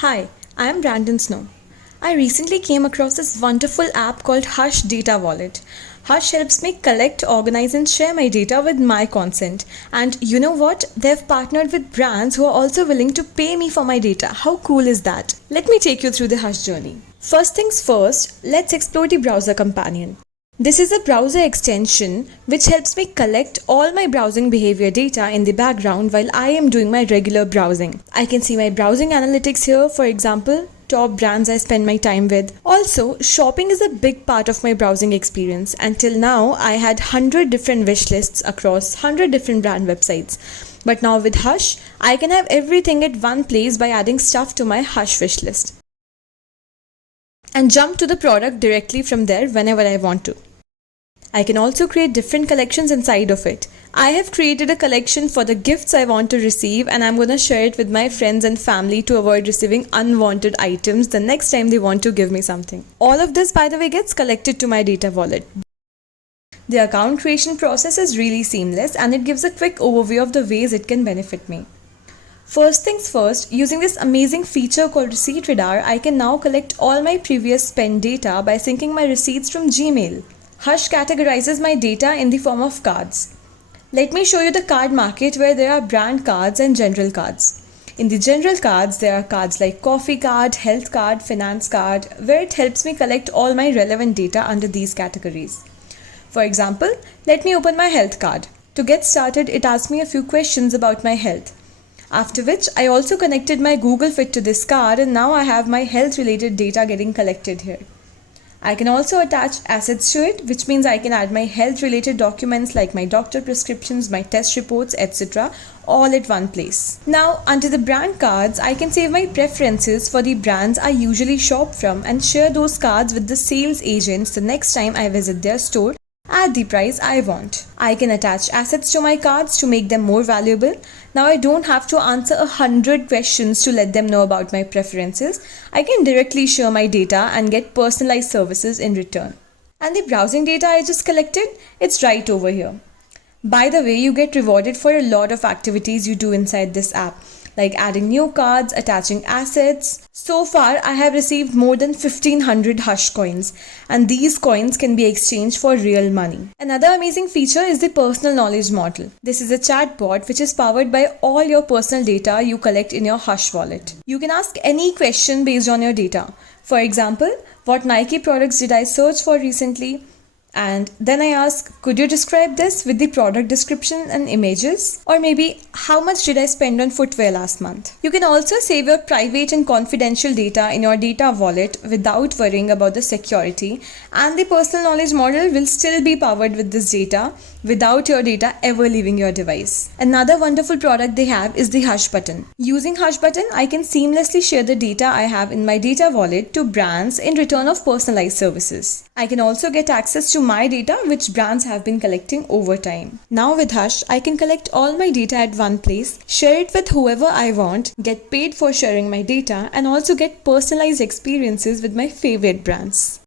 Hi, I am Brandon Snow. I recently came across this wonderful app called Hush Data Wallet. Hush helps me collect, organize, and share my data with my consent. And you know what? They've partnered with brands who are also willing to pay me for my data. How cool is that? Let me take you through the Hush journey. First things first, let's explore the browser companion. This is a browser extension which helps me collect all my browsing behavior data in the background while I am doing my regular browsing. I can see my browsing analytics here, for example, top brands I spend my time with. Also, shopping is a big part of my browsing experience. Until now, I had 100 different wish lists across 100 different brand websites. But now with Hush, I can have everything at one place by adding stuff to my Hush wish list and jump to the product directly from there whenever I want to. I can also create different collections inside of it. I have created a collection for the gifts I want to receive, and I'm going to share it with my friends and family to avoid receiving unwanted items the next time they want to give me something. All of this, by the way, gets collected to my data wallet. The account creation process is really seamless, and it gives a quick overview of the ways it can benefit me. First things first, using this amazing feature called Receipt Radar, I can now collect all my previous spend data by syncing my receipts from Gmail. Hush categorizes my data in the form of cards. Let me show you the card market where there are brand cards and general cards. In the general cards, there are cards like coffee card, health card, finance card, where it helps me collect all my relevant data under these categories. For example, let me open my health card. To get started, it asks me a few questions about my health. After which, I also connected my Google Fit to this card, and now I have my health related data getting collected here. I can also attach assets to it, which means I can add my health related documents like my doctor prescriptions, my test reports, etc. all at one place. Now, under the brand cards, I can save my preferences for the brands I usually shop from and share those cards with the sales agents the next time I visit their store at the price I want. I can attach assets to my cards to make them more valuable. Now I don't have to answer 100 questions to let them know about my preferences. I can directly share my data and get personalized services in return. And the browsing data I just collected, it's right over here. By the way, you get rewarded for a lot of activities you do inside this app, like adding new cards, attaching assets. So far, I have received more than 1500 Hush coins, and these coins can be exchanged for real money. Another amazing feature is the personal knowledge model. This is a chatbot which is powered by all your personal data you collect in your Hush wallet. You can ask any question based on your data. For example, what Nike products did I search for recently? And then I ask, could you describe this with the product description and images? Or maybe, how much did I spend on footwear last month? You can also save your private and confidential data in your data wallet without worrying about the security, and the personal knowledge model will still be powered with this data without your data ever leaving your device. Another wonderful product they have is the Hush button. Using Hush button, I can seamlessly share the data I have in my data wallet to brands in return of personalized services. I can also get access to my data which brands have been collecting over time. Now with Hush, I can collect all my data at one place, share it with whoever I want, get paid for sharing my data, and also get personalized experiences with my favorite brands.